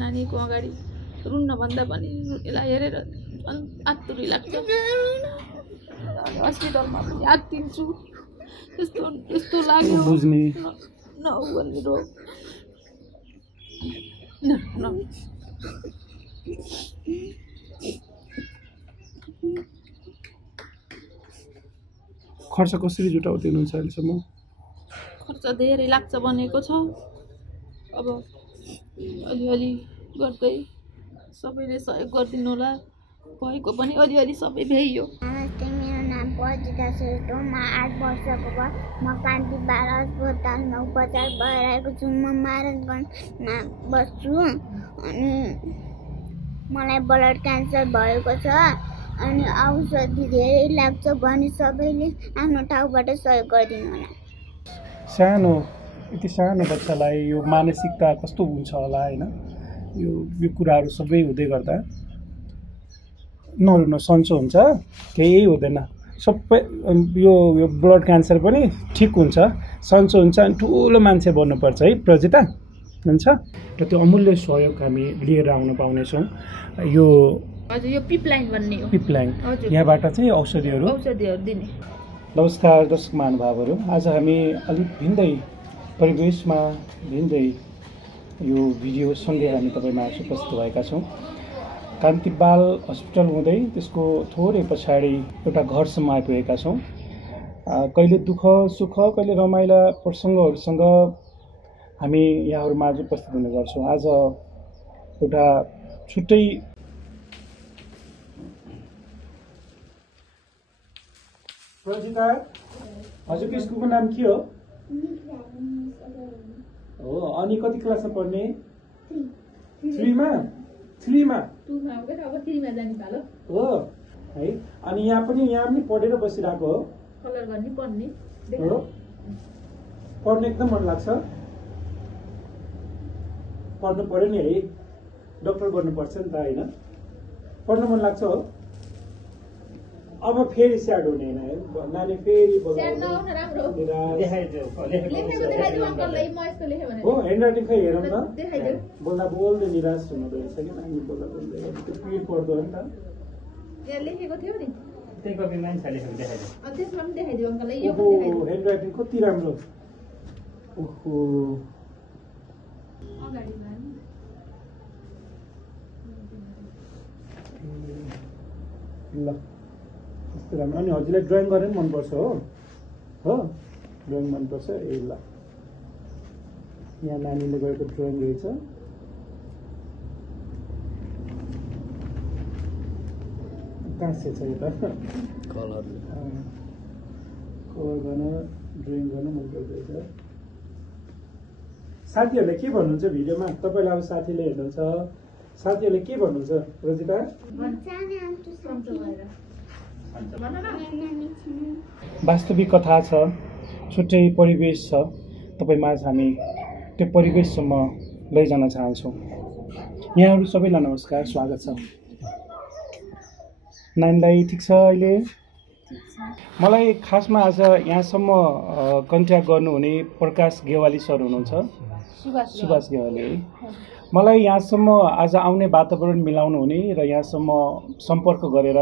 नानीको अगाडि रुन्न भन्दा पनि यसलाई हेरेर आत्तुरी लाग्छ। हस्पिटलमा पनि आत्तिन्छु, यस्तो लाग्यो नौ भन्ने रोग। खर्च कसरी जुटाउँदै हुनुहुन्छ अहिलेसम्म? खर्च धेरै लाग्छ भनेको छ। अब अलिअलि गर्दै सबैले सहयोग गरिदिनु होला। भएको पनि अलिअलि सबै भ्याइयो। नमस्ते, मेरो नाम प्रजिता श्रेष्ठ। म 8 वर्षको भयो। म कान्ति बाल अस्पतालमा उपचार भइरहेको छु। म महाराजगञ्जमा बस्छु अनि मलाई ब्लड क्यान्सर भएको छ अनि औषधि धेरै लाग्छ भने सबैले आफ्नो ठाउँबाट सहयोग गरिदिनु होला। यति सानो बच्चालाई यो मानसिकता कस्तो हुन्छ होला हैन? यो कुराहरू सबै हुँदै गर्दा नरुन सन्चो हुन्छ, केही हुँदैन। सबै यो ब्लड क्यान्सर पनि ठिक हुन्छ, सन्चो हुन्छ अनि ठुलो मान्छे बन्नुपर्छ है प्रजिता, हुन्छ? र त्यो अमूल्य सहयोग हामी लिएर आउन पाउनेछौँ। यो हजुर, यो पिपलाइन भन्ने हो। पिपलाइन, यहाँबाट चाहिँ औषधिहरू दिने। नमस्कार दर्शक महानुभावहरू, आज हामी अलिक भिन्दै परिवेशमा भिन्दै यो भिडियोसँगै हामी तपाईँमा उपस्थित भएका छौँ। कान्ति बाल हस्पिटल हुँदै त्यसको थोरै पछाडि एउटा घरसम्म आइपुगेका छौँ। कहिले दुःख सुख, कहिले रमाइला प्रसङ्गहरूसँग हामी यहाँहरूमा आज उपस्थित हुने गर्छौँ। आज एउटा छुट्टै प्रजिता, हजुरको स्कुलको नाम के हो? हो, अनि कति क्लासमा पढ्ने? 3मा? 2मा जाने पालो हो है। अनि यहाँ पनि पढेर बसिरहेको हो? कलर गर्ने पढ्ने हो, पढ्न एकदम मन लाग्छ। पढ्नु पर्यो नि है, डक्टर गर्नुपर्छ नि त होइन? पढ्न मन लाग्छ हो? अब फेरि स्याड हुने होइन है, नानी फेरि हो, ह्यान्डराइटिङ खै हेरौँ न। बोल्दा बोल्दै निराश हुँदो रहेछ कि नानी, बोल्दा बोल्दै त्यो पिर पर्दो हो नि त। लेखेको थियो नि त्यही कपी मान्छे लेखेको देखाइदियो। त्यसमा पनि देखाइदियो अङ्कललाई। यो ह्यान्डराइटिङ कति राम्रो। ओहो, अगाडि ल कस्तो राम्रो। अनि हजुरलाई ड्रइङ गरेर पनि मनपर्छ हो? ड्रइङ मनपर्छ। ए ल, यहाँ नानीले गरेको ड्रइङ रहेछ। काँसे छ यो त, कलर गर्न ड्रइङ गर्न मन पर्दैछ। साथीहरूले के भन्नुहुन्छ भिडियोमा? तपाईँलाई अब साथीले हेर्नुहुन्छ, साथीहरूले के भन्नुहुन्छ रजिता? वास्तविक कथा छ, छुट्टै परिवेश छ। तपाईँमाझ हामी त्यो परिवेशसम्म लैजान चाहन्छौँ। यहाँहरू सबैलाई नमस्कार, स्वागत छ। नानीलाई ठिक छ अहिले? मलाई खासमा आज यहाँसम्म कन्ट्याक्ट गर्नुहुने प्रकाश गेवाली सर हुनुहुन्छ, सुभाष गेवाली। मलाई यहाँसम्म आज आउने वातावरण मिलाउनु हुने र यहाँसम्म सम्पर्क गरेर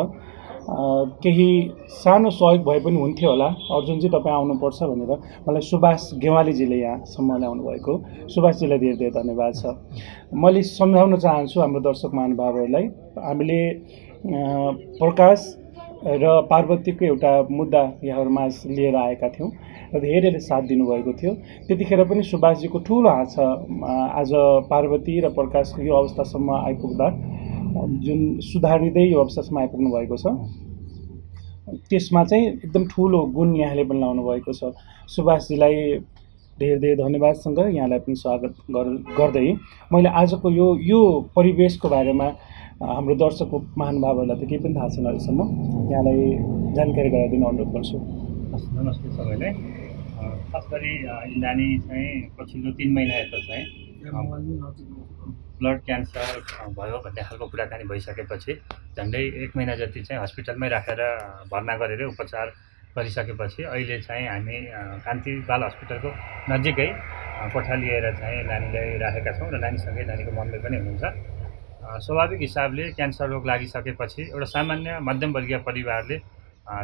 केही सानो सहयोग भए पनि हुन्थ्यो होला, अर्जुनजी तपाईँ आउनुपर्छ भनेर मलाई सुभाष गेवालीजीले यहाँसम्म ल्याउनु भएको। सुभाषजीलाई धेरै धेरै धन्यवाद छ। मैले सम्झाउन चाहन्छु हाम्रो दर्शक महानुभावहरूलाई, हामीले प्रकाश र पार्वतीको एउटा मुद्दा यहाँहरूमा लिएर आएका थियौँ र धेरैले साथ दिनुभएको थियो। त्यतिखेर पनि सुभाषजीको ठुलो हात छ आज पार्वती र प्रकाशको यो अवस्थासम्म आइपुग्दा, जुन सुधारिँदै यो अवस्थासम्म आइपुग्नु भएको छ। त्यसमा चाहिँ एकदम ठुलो गुण यहाँले पनि लाउनु भएको छ। सुभाषजीलाई धेरै धेरै धन्यवादसँग यहाँलाई पनि स्वागत गर्दै मैले आजको यो परिवेशको बारेमा हाम्रो दर्शक महानुभावहरूलाई त केही पनि थाहा छैन अहिलेसम्म, यहाँलाई जानकारी गराइदिन अनुरोध गर्छु। नमस्ते सबैलाई। खास गरी नानी चाहिँ पछिल्लो 3 महिना यता चाहिँ ब्लड क्यान्सर भयो भन्ने खालको कुराकानी भइसकेपछि झन्डै 1 महिना जति चाहिँ हस्पिटलमै राखेर भर्ना गरेर उपचार गरिसकेपछि अहिले चाहिँ हामी कान्ति बाल हस्पिटलको नजिकै कोठा लिएर चाहिँ नानीलाई राखेका छौँ र नानीसँगै नानीको मम्मी पनि हुनुहुन्छ। स्वाभाविक हिसाबले क्यान्सर रोग लागिसकेपछि एउटा सामान्य मध्यमवर्गीय परिवारले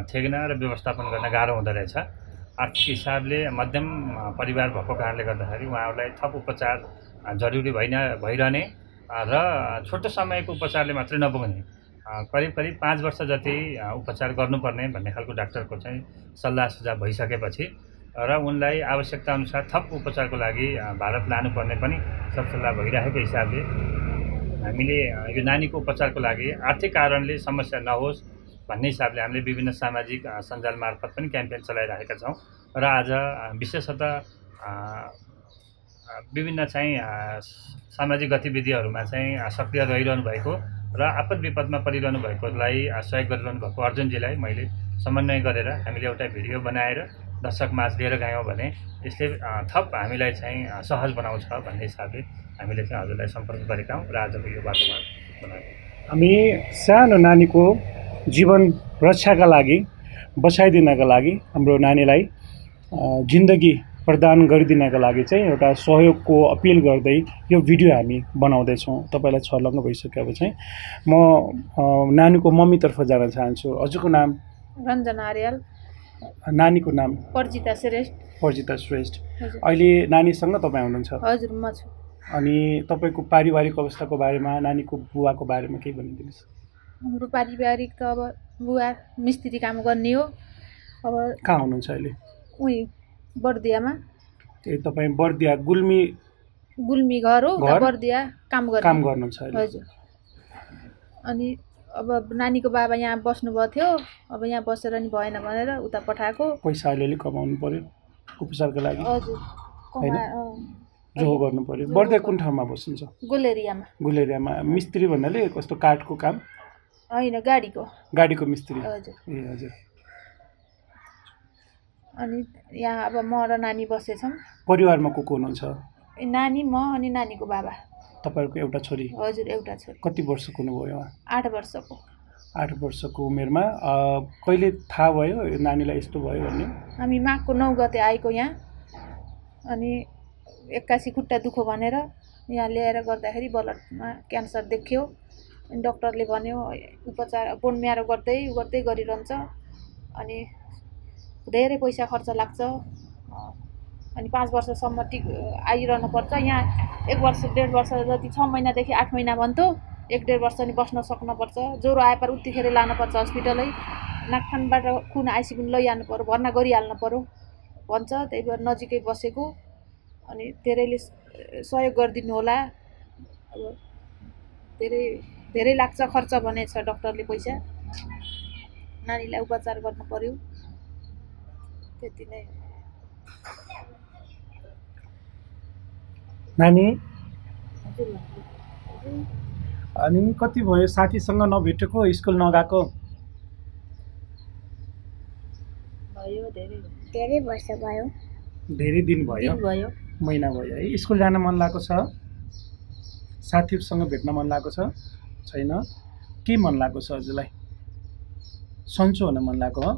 ठेक्न र व्यवस्थापन गर्न गाह्रो हुँदो रहेछ। आर्थिक हिसाबले मध्यम परिवार भएको कारणले गर्दाखेरि उहाँहरूलाई थप उपचार जरुरी भइरहने र छोटो समयको उपचारले मात्रै नपुग्ने, करिब 5 वर्ष जति उपचार गर्नुपर्ने भन्ने खालको डाक्टरको चाहिँ सल्लाह सुझाव भइसकेपछि र उनलाई आवश्यकता अनुसार थप उपचारको लागि भारत लानुपर्ने पनि सरसल्लाह भइरहेको हिसाबले हामीले यो नानीको उपचारको लागि आर्थिक कारणले समस्या नहोस् भन्ने हिसाबले हामीले विभिन्न सामाजिक सञ्जाल मार्फत पनि क्याम्पेन चलाइरहेका छौँ र आज विशेषतः विभिन्न चाहिँ सामाजिक गतिविधिहरूमा चाहिँ सक्रिय रहिरहनु भएको र आपद विपदमा परिरहनु भएकोलाई सहयोग गरिरहनु भएको अर्जुनजीलाई मैले समन्वय गरेर हामीले एउटा भिडियो बनाएर दर्शक माझ लिएर गयौँ भने यसले थप हामीलाई चाहिँ सहज बनाउँछ भन्ने हिसाबले हामीले चाहिँ हजुरलाई सम्पर्क गरेका हौँ र आजको यो वार्तालाप बनायौँ। हामी सानो नानीको जीवन रक्षाका लागि, बचाइदिनका लागि, हाम्रो नानीलाई जिन्दगी प्रदान गरिदिनका लागि चाहिँ एउटा सहयोगको अपिल गर्दै यो भिडियो हामी बनाउँदैछौँ। तपाईँलाई छर्लङ्ग भइसकेपछि चाहिँ म नानीको मम्मीतर्फ जान चाहन्छु। हजुरको नाम? रञ्जना आर्याल। नानीको नाम? पर्जिता श्रेष्ठ। पर्जिता श्रेष्ठ। अहिले नानीसँग तपाईँ हुनुहुन्छ? हजुर, म छु। अनि तपाईँको पारिवारिक अवस्थाको बारेमा, नानीको बुवाको बारेमा केही भनिदिनुहोस्। हाम्रो पारिवारिक त अब बुवा मिस्त्री काम गर्ने हो। अब कहाँ हुनुहुन्छ अहिले? उही बर्दियामा। ए, तपाईँ बर्दिया गुल्मी घर हो, बर्दिया काम गर्नुहुन्छ अहिले? हजुर। अनि अब नानीको बाबा यहाँ बस्नुभएको थियो, अब यहाँ बसेर नि भएन भनेर उता पठाएको। पैसा अलिअलि कमाउनु पर्यो उपचारको लागि। हजुर, जो गर्नु पर्यो। बर्दिया कुन ठाउँमा बस्नुहुन्छ? गुलेरियामा। गुलेरियामा। मिस्त्री भन्नाले कस्तो काठको काम? होइन, गाडीको मिस्त्री। हजुर। ए हजुर। अनि यहाँ अब म र नानी बसेछौँ। परिवारमा को हुनुहुन्छ? नानी, म अनि नानीको बाबा। तपाईँहरूको एउटा छोरी? हजुर, एउटा छोरी। कति वर्षको हुनुभयो उहाँ? 8 वर्षको। 8 वर्षको उमेरमा कहिले थाहा भयो नानीलाई यस्तो भयो भन्ने? हामी माघको 9 गते आएको यहाँ, अनि 81 खुट्टा दुखो भनेर यहाँ ल्याएर गर्दाखेरि ब्लडमा क्यान्सर देखियो। अनि डक्टरले भन्यो उपचार बोन म्यारो गर्दै गरिरहन्छ, अनि धेरै पैसा खर्च लाग्छ, अनि 5 वर्षसम्म आइरहनु पर्छ। यहाँ 1 वर्ष 1.5 वर्ष जति 6 महिनादेखि 8 महिना भन्थ्यो, 1.5 वर्ष नि बस्न सक्नुपर्छ। ज्वरो आएपर उतिखेर लानुपर्छ हस्पिटलै, नाकखानबाट खुन आइसिकुन लैहाल्नु पर्यो, भर्ना गरिहाल्नु पर्यो भन्छ। त्यही भएर नजिकै बसेको, अनि धेरैले सहयोग गरिदिनु होला। अब धेरै लाग्छ खर्च भनेछ डक्टरले, पैसा नानीलाई उपचार गर्नु पर्यो, त्यति नै। नानी अनि कति भयो साथीसँग नभेटेको, स्कुल नगएको? भयो, धेरै वर्ष भयो। धेरै दिन भयो, महिना भयो है। स्कुल जान मन लागेको छ? साथीहरूसँग भेट्न मन लागेको छ? छैन? के मन लागेको छ हजुरलाई? सन्चो हुन मन लागेको हो?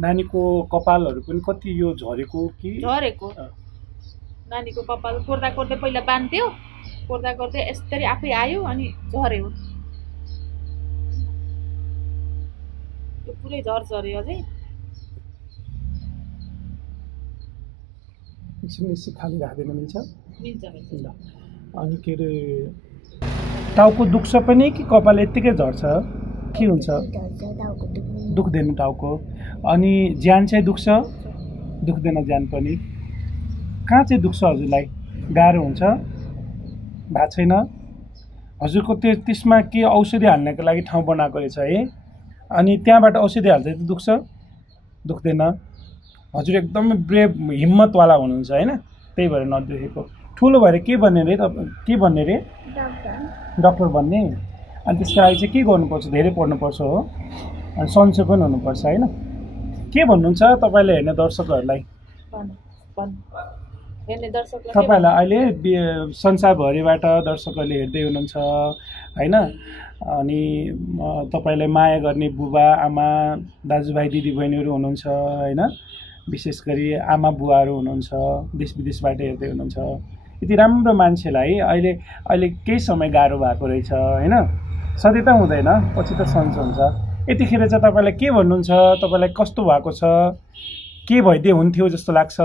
नानीको कपालहरू पनि कति यो झरेको कि? झरेको। नानीको कपाल कोर्दा पहिला बान्थ्यो, कोर्दा यसरी आफै आयो अनि झर्यो। यो पुरै झर्यो अझै। एकछिन खाली राख्दैन? मिल्छ? मिल्छ। अनि के अरे टाउको दुख्छ पनि कि कपाल यत्तिकै झर्छ? के हुन्छ? दुख्दैन टाउको। अनि ज्यान चाहिँ दुख्छ? दुख्दैन ज्यान पनि। कहाँ चाहिँ दुख्छ हजुरलाई? गाह्रो हुन्छ? भएको छैन? हजुरको त्यसमा के औषधि हाल्नको लागि ठाउँ बनाएको रहेछ है? अनि त्यहाँबाट औषधि हाल्दा चाहिँ दुख्छ? दुख्दैन? हजुर एकदमै ब्रेभ हिम्मतवाला हुनुहुन्छ होइन, त्यही भएर नदेखेको। ठुलो भएर के भन्ने रे? के भन्ने रे? डक्टर भन्ने। अनि त्यसको लागि चाहिँ के गर्नुपर्छ? धेरै पढ्नुपर्छ हो, अनि सन्चो पनि हुनुपर्छ होइन। के भन्नुहुन्छ तपाईँले हेर्ने दर्शकहरूलाई? तपाईँहरूलाई अहिले संसारभरिबाट दर्शकहरूले हेर्दै हुनुहुन्छ होइन, अनि तपाईँलाई माया गर्ने बुबा आमा दाजुभाइ दिदीबहिनीहरू हुनुहुन्छ होइन, विशेष गरी आमा बुवाहरू हुनुहुन्छ, देश विदेशबाट हेर्दै हुनुहुन्छ, यति राम्रो मान्छेलाई अहिले केही समय गाह्रो भएको रहेछ होइन, सधैँ त हुँदैन, पछि त सन्चो हुन्छ। यतिखेर चाहिँ तपाईँलाई के भन्नुहुन्छ, तपाईँलाई कस्तो भएको छ, के भइदिए हुन्थ्यो जस्तो लाग्छ?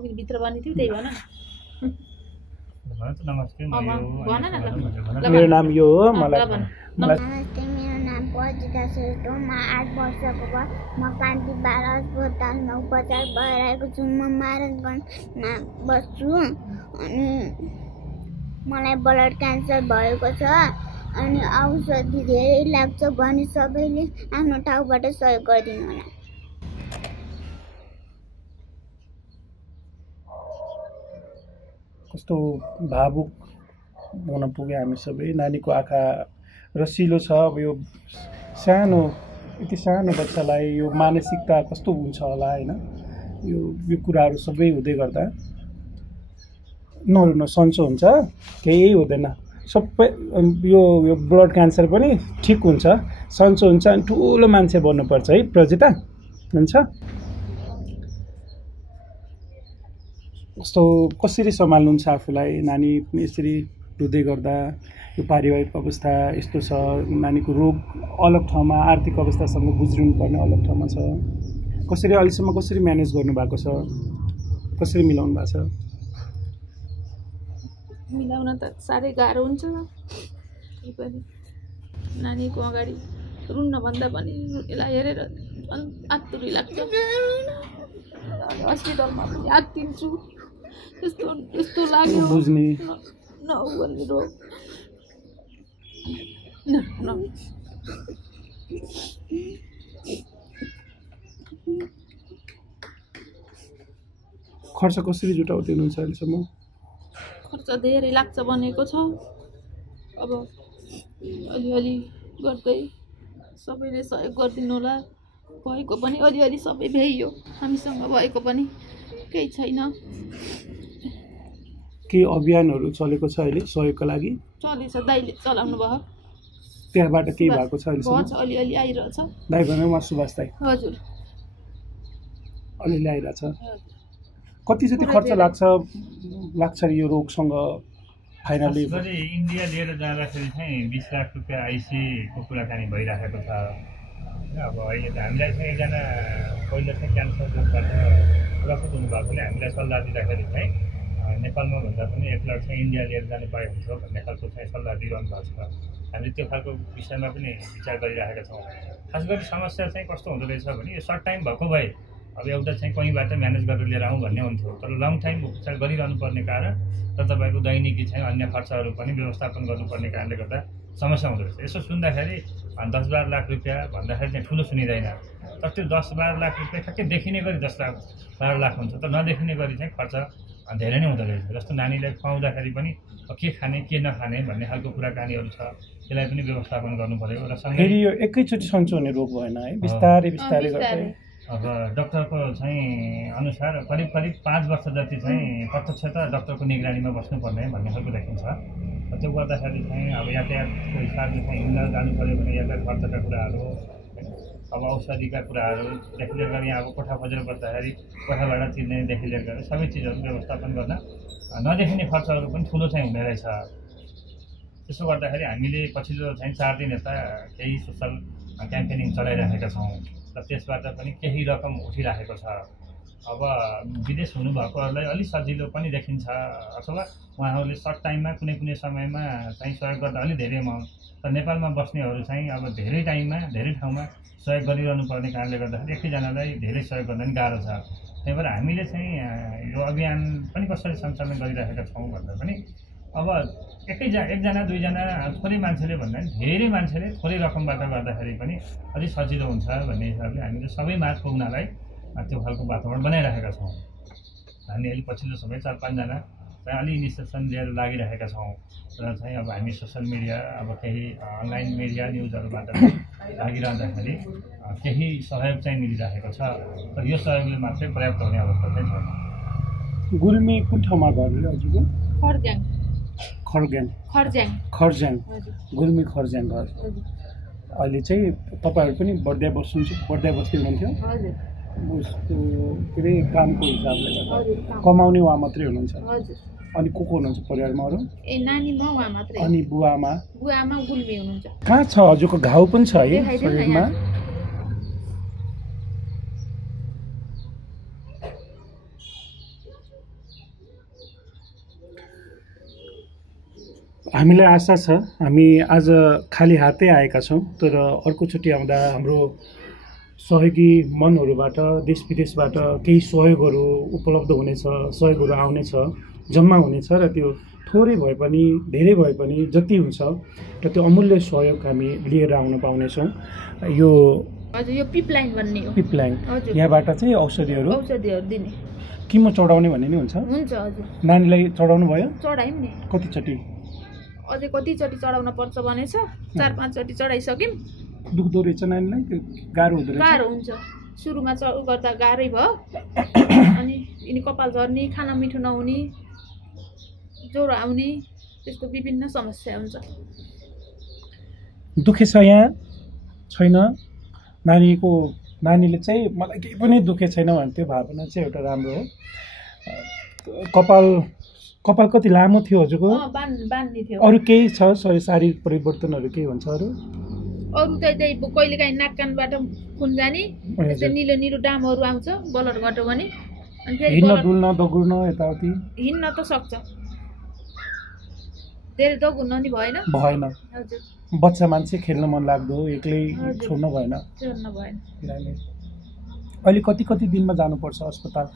भित्र बन्ने थियो त्यही भन न। मेरो नाम यो हो। मलाई नमस्ते, मेरो नाम प्रजिता श्रेष्ठ। म 8 वर्षको भयो। म कान्ति बाल अस्पतालमा उपचार भइरहेको छु। म महाराजगञ्जमा बस्छु अनि मलाई ब्लड क्यान्सर भएको छ अनि औषधि धेरै लाग्छ भने सबैले आफ्नो ठाउँबाट सहयोग गरिदिनु होला। कस्तो भावुक हुन पुग्यो हामी सबै। नानीको आँखा रसिलो छ। अब यो यति सानो बच्चालाई यो मानसिकता कस्तो हुन्छ होला होइन, यो कुराहरू सबै हुँदै गर्दा नरुन, सन्चो हुन्छ, केही हुँदैन। सबै यो ब्लड क्यान्सर पनि ठिक हुन्छ, सन्चो हुन्छ अनि ठुलो मान्छे बन्नुपर्छ है प्रजिता, हुन्छ? कस्तो कसरी सम्हाल्नुहुन्छ आफूलाई? नानी यसरी रुँदै गर्दा यो पारिवारिक अवस्था यस्तो छ, नानीको रोग अलग ठाउँमा, आर्थिक अवस्थासँग गुज्रिनु पर्ने अलग ठाउँमा छ, कसरी अहिलेसम्म कसरी म्यानेज गर्नुभएको छ, कसरी मिलाउनु भएको छ? मिलाउन त साह्रै गाह्रो हुन्छ, नानीको अगाडि रुन्न भन्दा पनि यसलाई हेरेर आत्तुरी लाग्छ। हस्पिटलमा पनि आत्तिन्छु, यस्तो लाग्यो बुझ्ने नहो भन्ने रोग। खर्च कसरी जुटाउँदै हुनुहुन्छ अहिलेसम्म? खर्च धेरै लाग्छ भनेको छ। अब अलिअलि गर्दै सबैले सहयोग गरिदिनु होला। भएको पनि अलिअलि सबै भ्याइयो, हामीसँग भएको पनि केही छैन। केही अभियानहरू चलेको छ अहिले सहयोगको लागि? चलेछ, दाइले चलाउनु भयो, त्यहाँबाट केही भएको छ अहिलेसम्म? अलिअलि आइरहेछ। दाइ भने उहाँ सुभाष दाइ? हजुर, अलिअलि आइरहेछ। कति जति खर्च लाग्छ यो रोगसँग फाइनली? इन्डिया लिएर जाँदाखेरि चाहिँ 20 लाख रुपियाँ आइसीको कुराकानी भइरहेको छ। अब अहिले त हामीलाई चाहिँ एकजना पहिलो चाहिँ क्यान्सर रोगबाट ग्रसित हुनुभएकोले हामीलाई सल्लाह दिँदाखेरि चाहिँ नेपालमा भन्दा पनि 1 लाख चाहिँ इन्डिया लिएर जानु पाए हुन्थ्यो भन्ने खालको चाहिँ सल्लाह दिइरहनु भएको छ। हामीले त्यो खालको विषयमा पनि विचार गरिरहेका छौँ। खास गरी समस्या चाहिँ कस्तो हुँदो रहेछ भने यो सर्ट टाइम भएको भए अब एउटा चाहिँ कहीँबाट म्यानेज गरेर लिएर आउँ भन्ने हुन्थ्यो, तर लङ टाइम उपचार गरिरहनु पर्ने कारण र तपाईँको दैनिकी चाहिँ अन्य खर्चहरू पनि व्यवस्थापन गर्नुपर्ने कारणले गर्दा समस्या हुँदो रहेछ। यसो सुन्दाखेरि 10-12 लाख रुपियाँ भन्दाखेरि चाहिँ ठुलो सुनिँदैन, तर त्यो 10-12 लाख रुपियाँ ठ्याक्कै देखिने गरी 10-12 लाख हुन्छ, तर नदेखिने गरी चाहिँ खर्च धेरै नै हुँदो रहेछ। जस्तो नानीलाई खुवाउँदाखेरि पनि के खाने के नखाने भन्ने खालको कुराकानीहरू छ, त्यसलाई पनि व्यवस्थापन गर्नु पर्यो। र सँगै फेरि यो एकैचोटि सन्चो हुने रोग भएन है, बिस्तारै गर्दै। अब डक्टरको चाहिँ अनुसार करिब 5 वर्ष जति चाहिँ प्रत्यक्ष त डक्टरको निगरानीमा बस्नुपर्ने भन्ने खालको देखिन्छ। त्यो गर्दाखेरि चाहिँ अब यातायातको हिसाबले चाहिँ हिँड्न जानु पऱ्यो भने यातायात खर्चका कुराहरू, अब औषधिका कुराहरूदेखि लिएर गरी अब कोठा खोजेर बस्दाखेरि कोठा भाडा तिर्नेदेखि लिएर गरी सबै चिजहरू व्यवस्थापन गर्न नदेखिने खर्चहरू पनि ठुलो चाहिँ हुने रहेछ। त्यसो गर्दाखेरि हामीले पछिल्लो चाहिँ 4 दिन यता केही सोसल क्याम्पेनिङ चलाइरहेका छौँ र त्यसबाट पनि केही रकम उठिरहेको छ। अब विदेश हुनुभएकोहरूलाई अलिक सजिलो पनि देखिन्छ, अथवा उहाँहरूले सर्ट टाइममा कुनै समयमा चाहिँ सहयोग गर्दा अलिक धेरै अमाउन्ट, तर नेपालमा बस्नेहरू चाहिँ अब धेरै टाइममा धेरै ठाउँमा सहयोग गरिरहनु पर्ने कारणले गर्दाखेरि एकैजनालाई धेरै सहयोग गर्दा पनि गाह्रो छ। त्यही भएर हामीले चाहिँ यो अभियान पनि कसरी सञ्चालन गरिरहेका छौँ भन्दा पनि अब एकजना दुईजना थोरै मान्छेले भन्दा पनि धेरै मान्छेले थोरै रकमबाट गर्दाखेरि पनि अलिक सजिलो हुन्छ भन्ने हिसाबले हामीले सबै माझ पुग्नलाई त्यो खालको वातावरण बनाइरहेका छौँ। हामी अहिले पछिल्लो समय 4-5 जना चाहिँ अलि इनिसिएसन लिएर लागिरहेका छौँ र चाहिँ अब हामी सोसियल मिडिया, अब केही अनलाइन मिडिया न्युजहरूबाट लागिरहँदाखेरि केही सहयोग चाहिँ मिलिरहेको छ, तर यो सहयोगले मात्रै पर्याप्त हुने अवस्था चाहिँ छैन। गुल्मी कुन ठाउँमा घर हजुरको? खर्ज्याङ। खर्ज्याङ। गुल्मी खर्ज्याङ घर। अहिले चाहिँ तपाईँहरू पनि बढ्दै बस्दै हुनुहुन्थ्यो हजुर उसको के अरे कामको हिसाबले गर्दा हजुर कमाउने उहाँ मात्रै हुनुहुन्छ हजुर अनि को हुनुहुन्छ परिवारमा अरू ए नानी म उहाँ मात्रै अनि बुवामा बुवामा गुल्मी हुनुहुन्छ कहाँ छ हजुरको घाउ पनि छ है देखाइदिनु न शरीरमा यहाँ। हामीलाई आशा छ हामी आज खाली हातै आएका छौँ तर अर्कोचोटि आउँदा हाम्रो सहयोगी मनहरूबाट देश विदेशबाट केही सहयोगहरू उपलब्ध हुनेछ सहयोगहरू आउनेछ जम्मा हुनेछ र त्यो थोरै भए पनि धेरै भए पनि जति हुन्छ र त्यो अमूल्य सहयोग हामी लिएर आउन पाउनेछौँ यो हजुर यो पिपलाइन भन्ने हो पिपलाइन हजुर यहाँबाट चाहिँ औषधिहरू औषधिहरू दिने किमो चढाउने भन्ने नि हुन्छ हुन्छ हजुर नानीलाई चढाउनु भयो चढायौँ नि कतिचोटि अझै कतिचोटि चढाउन पर्छ भनेछ 4-5 चोटि चढाइसक्यौँ दुख्दो रहेछ नानीलाई त्यो गाह्रो हुँदो रहेछ गाह्रो हुन्छ सुरुमा गर्दा गाह्रै भयो अनि यिनी कपाल झर्ने खाना मिठो नहुने ज्वरो आउने त्यस्तो विभिन्न समस्या हुन्छ दुखेछ यहाँ छैन नानीले चाहिँ मलाई केही पनि दुखेको छैन भने त्यो भावना चाहिँ एउटा राम्रो हो कपाल कति लामो थियो हजुरको बान्ने थियो अरू केही छ शारीरिक परिवर्तनहरू केही हुन्छ अरू त्यही कहिलेकाहीँ नाक कानबाट खुन जाने त्यस्तै निलो निलो डामहरू आउँछ बलर गट्यो भने अनि फेरि हिँड्न डुल्न दगुर्न यताउति हिँड्न त सक्छ धेरै दगुर्न नि भएन हजुर बच्चा मान्छे खेल्न मन लाग्दो एक्लै छोड्न भएन अहिले कति दिनमा जानुपर्छ अस्पताल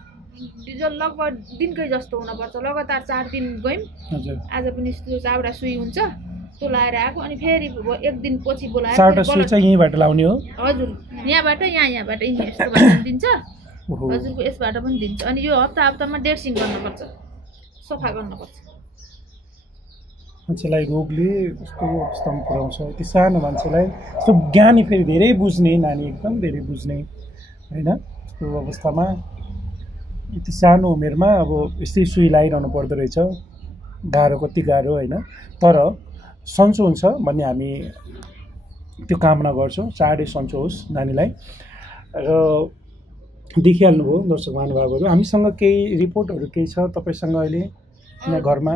लगभग दिनकै जस्तो हुनपर्छ लगातार 4 दिन गयौँ हजुर आज पनि त्यो चाउडा सुई हुन्छ त्यो लाएर आएको अनि फेरि एक दिन पछि बोलाएर चारवटा सुई चाहिँ यहीँबाट लाउने हो हजुर यहाँबाट यस्तो बाटो दिन्छ हजुरको यसबाट पनि दिन्छ अनि यो हप्तामा ड्रेसिङ गर्नुपर्छ सफा गर्नुपर्छ मान्छेलाई रोगले कस्तो अवस्थामा पुर्याउँछ यति सानो मान्छेलाई यस्तो ज्ञानी फेरि धेरै बुझ्ने नानी एकदम धेरै बुझ्ने होइन यस्तो अवस्थामा यति सानो उमेरमा अब यस्तै सुई लगाइरहनु पर्दो रहेछ कति गाह्रो होइन तर सन्चो हुन्छ भन्ने हामी त्यो कामना गर्छौँ चाँडै सन्चो होस् नानीलाई र देखिहाल्नुभयो दर्शक महानुभावहरू हामीसँग केही रिपोर्टहरू केही छ तपाईँसँग अहिले यहाँ घरमा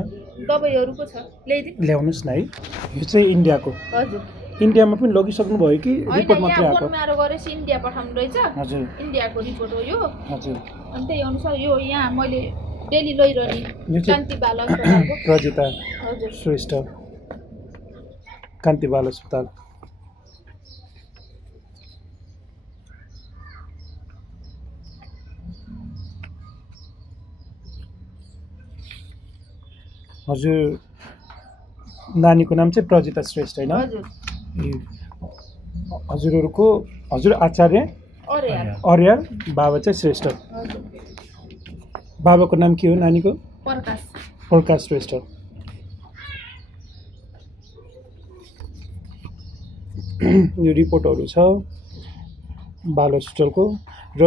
दबाईहरूको छ ल्याउनुहोस् न है यो चाहिँ इन्डियाको हजुर इन्डियामा पनि लगिसक्नु भयो कि रिपोर्ट मात्रै आएको गरेपछि इन्डिया पठाउनु रहेछ हजुर इन्डियाको रिपोर्ट हो यो हजुर अनि त्यही अनुसार यो यहाँ मैले डेली लैरहने कान्ति बाल अस्पतालको प्रजिता हजुर श्रेष्ठ कान्ति बाल अस्पताल हजुर नानीको नाम चाहिँ प्रजिता श्रेष्ठ होइन हजुर आचार्य अर्याल बाबा चाहिँ श्रेष्ठ बाबाको नाम के हो नानीको प्रकाश श्रेष्ठ यो रिपोर्टहरू छ बाल हस्पिटलको र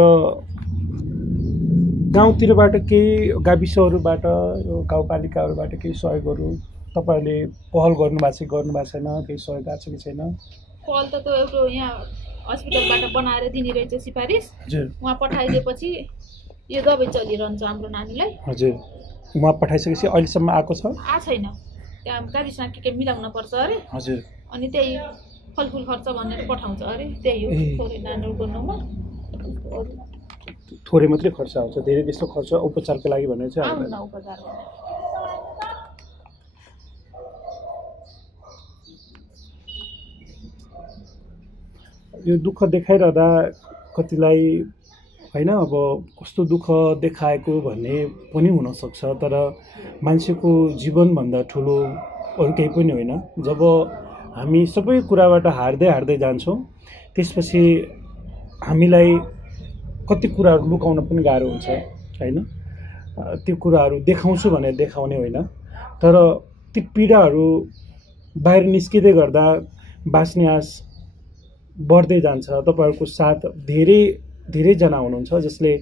गाउँतिरबाट केही गाविसहरूबाट यो गाउँपालिकाहरूबाट केही सहयोगहरू तपाईँहरूले पहल गर्नुभएको छैन केही सहयोग आएको छ कि छैन पहल त त्यो एउटा यहाँ हस्पिटलबाट बनाएर दिने रहेछ सिफारिस हजुर उहाँ पठाइदिएपछि यो दबाई चलिरहन्छ हाम्रो नानीलाई हजुर उहाँ पठाइसकेपछि अहिलेसम्म आएको छ छैन त्यहाँ गाविसमा के मिलाउन पर्छ अरे हजुर अनि त्यही फलफुल खर्च भनेर पठाउँछ अरे त्यही हो थोरै नानीहरू गर्नुमा थोरै मात्रै खर्च आउँछ धेरै त्यस्तो खर्च उपचारको लागि भनेर चाहिँ आउँदैन उपचार यो दुःख देखाइरहँदा कतिलाई होइन अब कस्तो दुःख देखाएको भन्ने पनि हुनसक्छ तर मान्छेको जीवनभन्दा ठुलो अरू केही पनि होइन जब हामी सबै कुराबाट हार्दै जान्छौँ त्यसपछि हामीलाई कति कुराहरू लुकाउन पनि गाह्रो हुन्छ होइन त्यो कुराहरू देखाउँछु भनेर देखाउने होइन तर ती पीडाहरू बाहिर निस्किँदै गर्दा बाँच्ने आश बढ्दै जान्छ तपाईँहरूको साथ धेरैजना हुनुहुन्छ जसले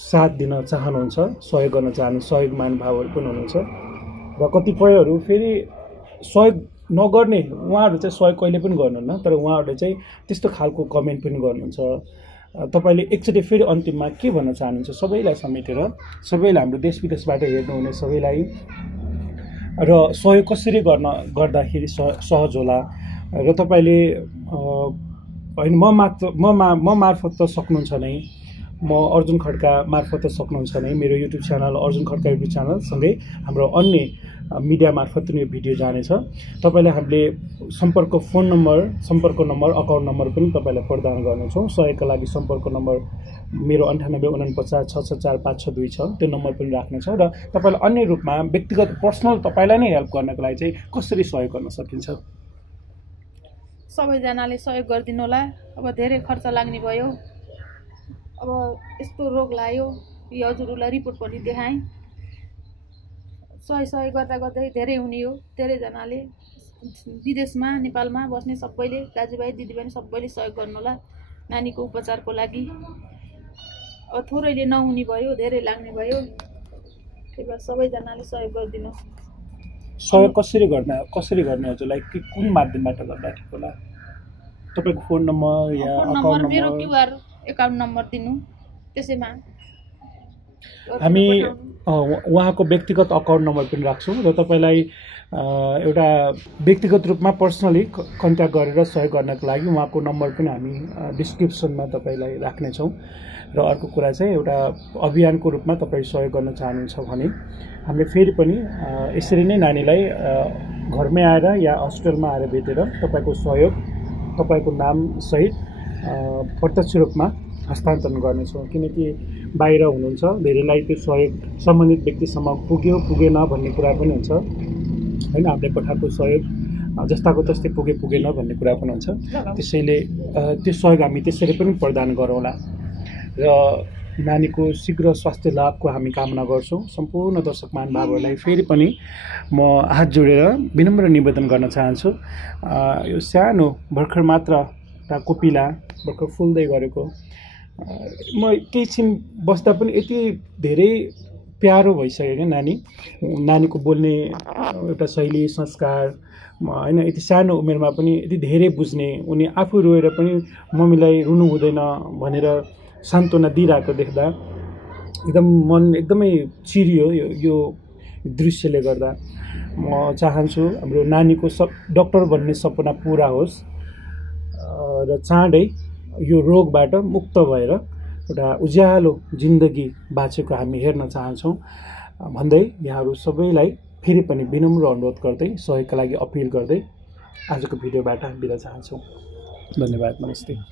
साथ दिन चाहनुहुन्छ सहयोग गर्न चाहनु सहयोग महानुभावहरू पनि हुनुहुन्छ र कतिपयहरू फेरि सहयोग नगर्ने उहाँहरू चाहिँ सहयोग कहिले पनि गर्नुहुन्न, तर उहाँहरूले चाहिँ त्यस्तो खालको कमेन्ट पनि गर्नुहुन्छ। तपाईँले एकचोटि फेरि अन्तिममा के भन्न चाहनुहुन्छ सबैलाई समेटेर, सबैलाई हाम्रो देश विदेशबाट हेर्नुहुने सबैलाई, र सहयोग कसरी गर्दाखेरि सहज होला, र तपाईँले होइन म मार्फत त सक्नुहुन्छ नै, म अर्जुन खड्का मार्फत त सक्नुहुन्छ नै, मेरो YouTube channel Arjun Khadka YouTube channel सँगै हाम्रो अन्य मिडिया मार्फत पनि यो भिडियो जानेछ। तपाईँलाई हामीले फोन नम्बर अकाउन्ट नम्बर पनि तपाईँलाई प्रदान गर्नेछौँ। सहयोगका लागि सम्पर्क नम्बर मेरो 9849664562 छ, त्यो नम्बर पनि राख्नेछौँ। र तपाईँलाई अन्य रूपमा व्यक्तिगत पर्सनल तपाईँलाई नै हेल्प गर्नको लागि चाहिँ कसरी सहयोग गर्न सकिन्छ? सबैजनाले सहयोग गरिदिनु होला। अब धेरै खर्च लाग्ने भयो, अब यस्तो रोग लाग्यो, यो हजुरहरूलाई रिपोर्ट पनि देखाएँ। सहयोग गर्दा गर्दै धेरै हुने हो। धेरैजनाले विदेशमा नेपालमा बस्ने सबैले, दाजुभाइ दिदीबहिनी सबैले सहयोग गर्नु होला नानीको उपचारको लागि। अब थोरैले नहुने भयो, धेरै लाग्ने भयो, त्यही भएर सबैजनाले सहयोग गरिदिनु। सहयोग कसरी गर्ने हजुरलाई कुन माध्यमबाट गर्दा ठिक होला? तपाईँको फोन नम्बर या अकाउन्ट मेरो नम्बर? क्युआर एकाउन्ट नम्बर दिनु, त्यसैमा हामी उहाँको व्यक्तिगत अकाउन्ट नम्बर पनि राख्छौँ, र तपाईँलाई एउटा व्यक्तिगत रूपमा पर्सनली कन्ट्याक्ट गरेर सहयोग गर्नको लागि उहाँको नम्बर पनि हामी डिस्क्रिप्सनमा तपाईँलाई राख्नेछौँ। र अर्को कुरा चाहिँ एउटा अभियानको रूपमा तपाईँ सहयोग गर्न चाहनुहुन्छ भने हामीले फेरि पनि यसरी नै नानीलाई घरमै आएर या हस्पिटलमा आएर भेटेर तपाईँको सहयोग, तपाईँको नामसहित प्रत्यक्ष रूपमा हस्तान्तरण गर्नेछौँ। किनकि बाहिर हुनुहुन्छ, धेरैलाई त्यो सहयोग सम्बन्धित व्यक्तिसम्म पुग्यो पुगेन भन्ने कुरा पनि हुन्छ होइन। हामीले पठाएको सहयोग जस्ताको तस्तै पुगेन भन्ने कुरा पनि हुन्छ। त्यसैले त्यो सहयोग हामी त्यसरी पनि प्रदान गरौँला र नानीको शीघ्र स्वास्थ्य लाभको हामी कामना गर्छौँ। सम्पूर्ण दर्शक महानुभावहरूलाई फेरि पनि म हात जोडेर विनम्र निवेदन गर्न चाहन्छु। यो सानो भर्खर मात्र एउटा कोपिला भर्खर फुल्दै गरेको, म केही छिन बस्दा पनि यति धेरै प्यारो भइसक्यो क्या नानीको बोल्ने एउटा शैली, संस्कार होइन। यति सानो उमेरमा पनि यति धेरै बुझ्ने, उनी आफू रोएर पनि मम्मीलाई रुनु हुँदैन भनेर सान्त्वना दिइरहेको देख्दा एकदम मन एकदमै चिरियो। यो दृश्यले गर्दा म चाहन्छु हाम्रो नानीको डक्टर बन्ने सपना पुरा होस् र चाँडै यो रोगबाट मुक्त भएर एउटा उज्यालो जिन्दगी बाँचेको हामी हेर्न चाहन्छौँ भन्दै यहाँहरू सबैलाई फेरि पनि विनम्र अनुरोध गर्दै सहयोगका लागि अपिल गर्दै आजको भिडियोबाट बिदा चाहन्छौँ। धन्यवाद, नमस्ते।